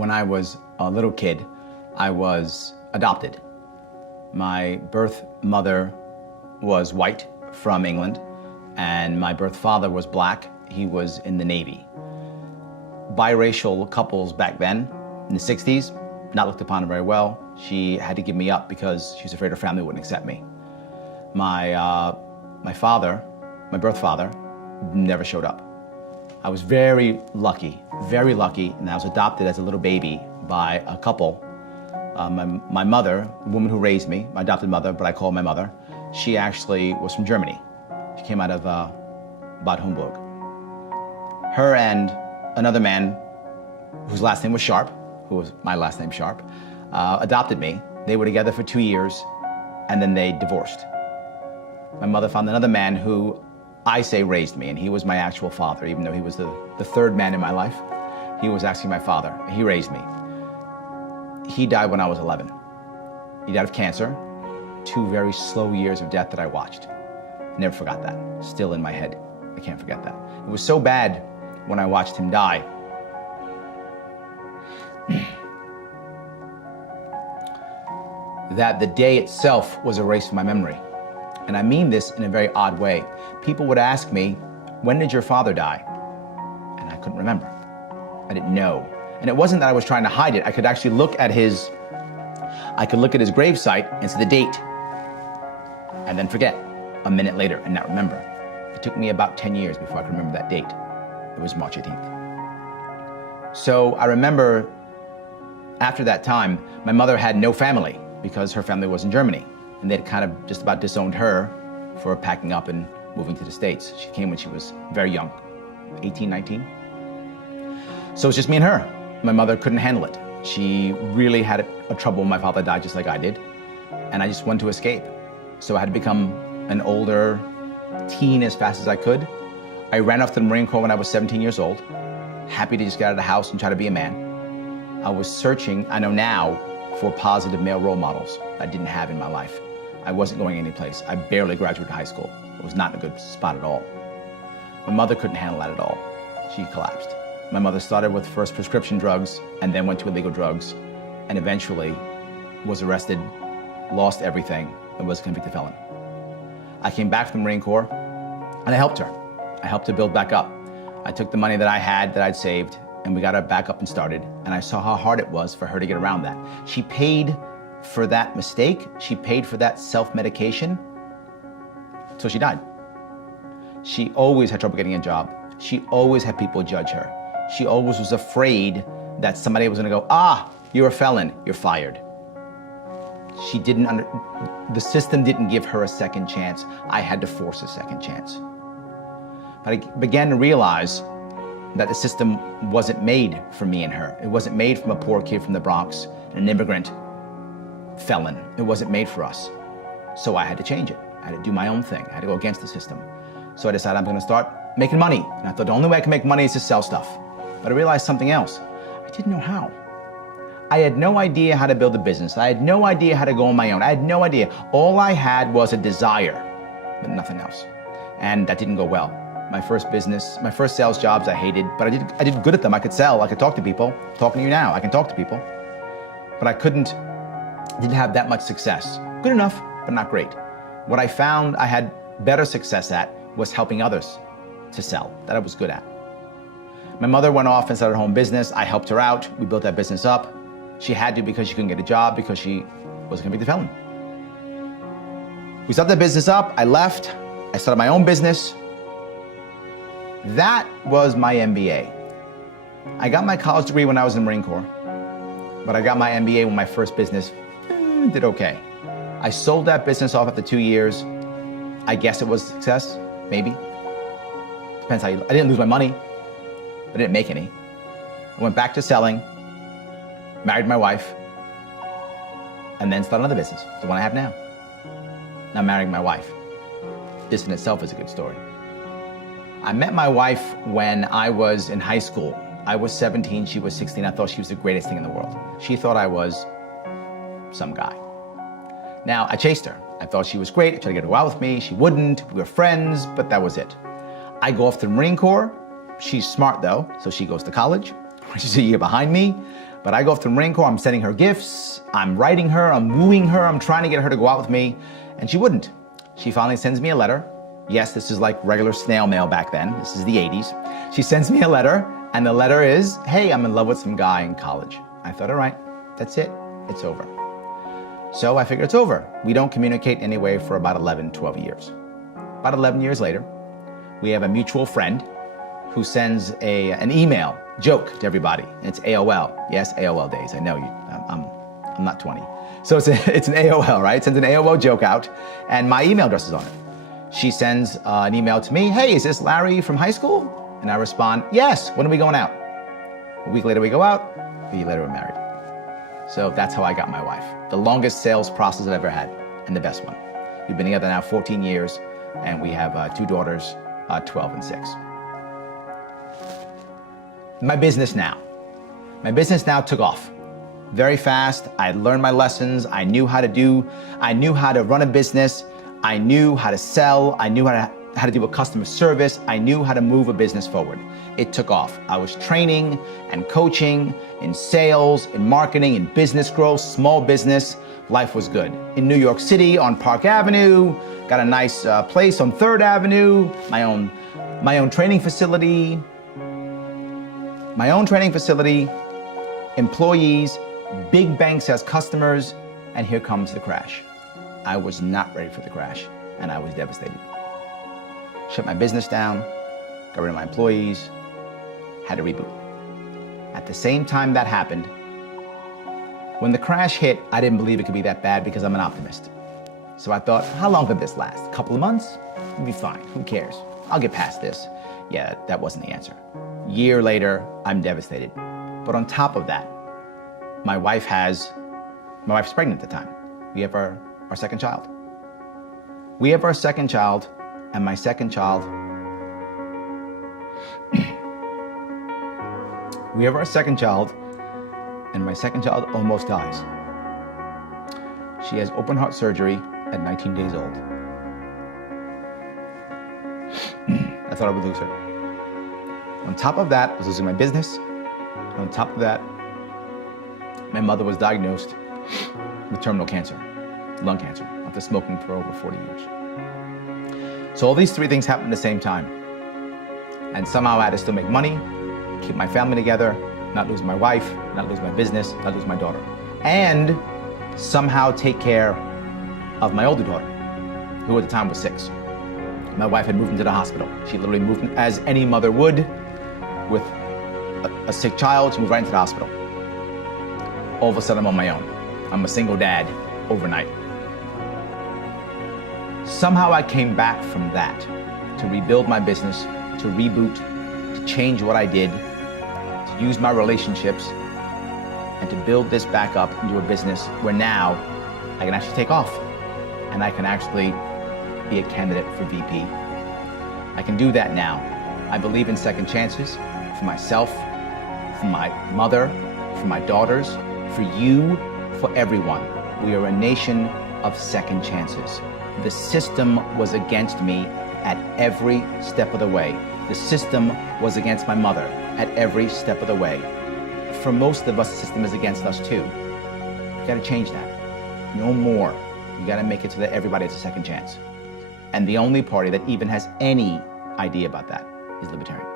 When I was a little kid, I was adopted. My birth mother was white from England, and my birth father was black. He was in the Navy. Biracial couples back then, in the 60s, not looked upon very well. She had to give me up because she was afraid her family wouldn't accept me. My father, my birth father, never showed up. I was very lucky, and I was adopted as a little baby by a couple. My mother, the woman who raised me, my adopted mother, but I call her my mother, she actually was from Germany. She came out of Bad Homburg. Her and another man whose last name was Sharpe, who was my last name Sharpe, adopted me. They were together for 2 years, and then they divorced. My mother found another man who I say raised me, and he was my actual father, even though he was the third man in my life. He was actually my father. He raised me. He died when I was 11. He died of cancer. 2 very slow years of death that I watched. Never forgot that. Still in my head. I can't forget that. It was so bad when I watched him die. That the day itself was erased from my memory. And I mean this in a very odd way. People would ask me, when did your father die? And I couldn't remember. I didn't know. And it wasn't that I was trying to hide it. I could actually look at his gravesite and see the date, and then forget a minute later and not remember. It took me about 10 years before I could remember that date. It was March 18th. So I remember after that time, my mother had no family because her family was in Germany. And they'd kind of just about disowned her for packing up and moving to the States. She came when she was very young, 18, 19. So it was just me and her. My mother couldn't handle it. She really had a trouble when my father died, just like I did. And I just wanted to escape. So I had to become an older teen as fast as I could. I ran off to the Marine Corps when I was 17 years old, happy to just get out of the house and try to be a man. I was searching, I know now, for positive male role models I didn't have in my life. I wasn't going anyplace. I barely graduated high school. I was not in a good spot at all. My mother couldn't handle that at all. She collapsed. My mother started with first prescription drugs and then went to illegal drugs and eventually was arrested, lost everything, and was a convicted felon. I came back from the Marine Corps and I helped her. I helped her build back up. I took the money that I had, that I'd saved, and we got her back up and started, and I saw how hard it was for her to get around that. She paid for that mistake. She paid for that self-medication until she died. She always had trouble getting a job. She always had people judge her. She always was afraid that somebody was gonna go, you're a felon, you're fired. The system didn't give her a second chance. I had to force a second chance. But I began to realize that the system wasn't made for me and her. It wasn't made from a poor kid from the Bronx, an immigrant felon. It wasn't made for us. So I had to change it. I had to do my own thing. I had to go against the system. So I decided I'm gonna start making money. And I thought the only way I can make money is to sell stuff. But I realized something else. I didn't know how. I had no idea how to build a business. I had no idea how to go on my own. I had no idea. All I had was a desire, but nothing else. And that didn't go well. My first business, my first sales jobs I hated, but I did good at them. I could sell, I could talk to people. I'm talking to you now, I can talk to people. But I didn't have that much success. Good enough, but not great. What I found I had better success at was helping others to sell, that I was good at. My mother went off and started her home business. I helped her out, we built that business up. She had to because she couldn't get a job because she was a convicted felon. We started the business up, I left, I started my own business. That was my MBA. I got my college degree when I was in the Marine Corps, but I got my MBA when my first business did okay. I sold that business off after 2 years. I guess it was a success, maybe. Depends how I didn't lose my money, but I didn't make any. I went back to selling, married my wife, and then started another business, the one I have now. Now marrying my wife. This in itself is a good story. I met my wife when I was in high school. I was 17, she was 16. I thought she was the greatest thing in the world. She thought I was some guy. Now, I chased her. I thought she was great. I tried to get her to go out with me. She wouldn't. We were friends, but that was it. I go off to the Marine Corps. She's smart, though, so she goes to college. She's a year behind me. But I go off to the Marine Corps, I'm sending her gifts, I'm writing her, I'm wooing her, I'm trying to get her to go out with me, and she wouldn't. She finally sends me a letter. Yes, this is like regular snail mail back then. This is the 80s. She sends me a letter, and the letter is, hey, I'm in love with some guy in college. I thought, all right, that's it, it's over. So I figured it's over. We don't communicate anyway for about 11, 12 years. About 11 years later, we have a mutual friend who sends an email joke to everybody. It's AOL. Yes, AOL days. I know you. I'm not 20. So it's an AOL, right? Sends an AOL joke out, and my email address is on it. She sends an email to me. Hey, is this Larry from high school? And I respond, yes. When are we going out? A week later we go out. A week later we're married. So that's how I got my wife. The longest sales process I've ever had, and the best one. We've been together now 14 years, and we have 2 daughters, 12 and 6. My business now. My business now took off very fast. I learned my lessons. I knew how to run a business. I knew how to sell. I knew how to deal with customer service. I knew how to move a business forward. It took off. I was training and coaching in sales, in marketing, in business growth, small business. Life was good. In New York City on Park Avenue, got a nice place on 3rd Avenue, my own training facility. My own training facility, employees, big banks as customers, and here comes the crash. I was not ready for the crash, and I was devastated. Shut my business down, got rid of my employees, had to reboot. At the same time that happened, when the crash hit, I didn't believe it could be that bad because I'm an optimist. So I thought, how long could this last? A couple of months? It'll be fine, who cares? I'll get past this. Yeah, that wasn't the answer. Year later, I'm devastated. But on top of that, my wife's pregnant at the time. We have our second child. We have our second child, and my second child, we have our second child, and my second child almost dies. She has open heart surgery at 19 days old. I thought I would lose her. On top of that, I was losing my business. On top of that, my mother was diagnosed with terminal cancer, lung cancer, after smoking for over 40 years. So all these 3 things happened at the same time. And somehow I had to still make money, keep my family together, not lose my wife, not lose my business, not lose my daughter. And somehow take care of my older daughter, who at the time was 6. My wife had moved into the hospital. She literally moved, as any mother would, with a sick child, she moved right into the hospital. All of a sudden, I'm on my own. I'm a single dad overnight. Somehow I came back from that to rebuild my business, to reboot, to change what I did, to use my relationships, and to build this back up into a business where now I can actually take off and I can actually be a candidate for VP. I can do that now. I believe in second chances for myself, for my mother, for my daughters, for you, for everyone. We are a nation of second chances. The system was against me at every step of the way. The system was against my mother at every step of the way. For most of us, the system is against us too. You gotta change that. No more. You gotta make it so that everybody has a second chance. And the only party that even has any idea about that is Libertarian.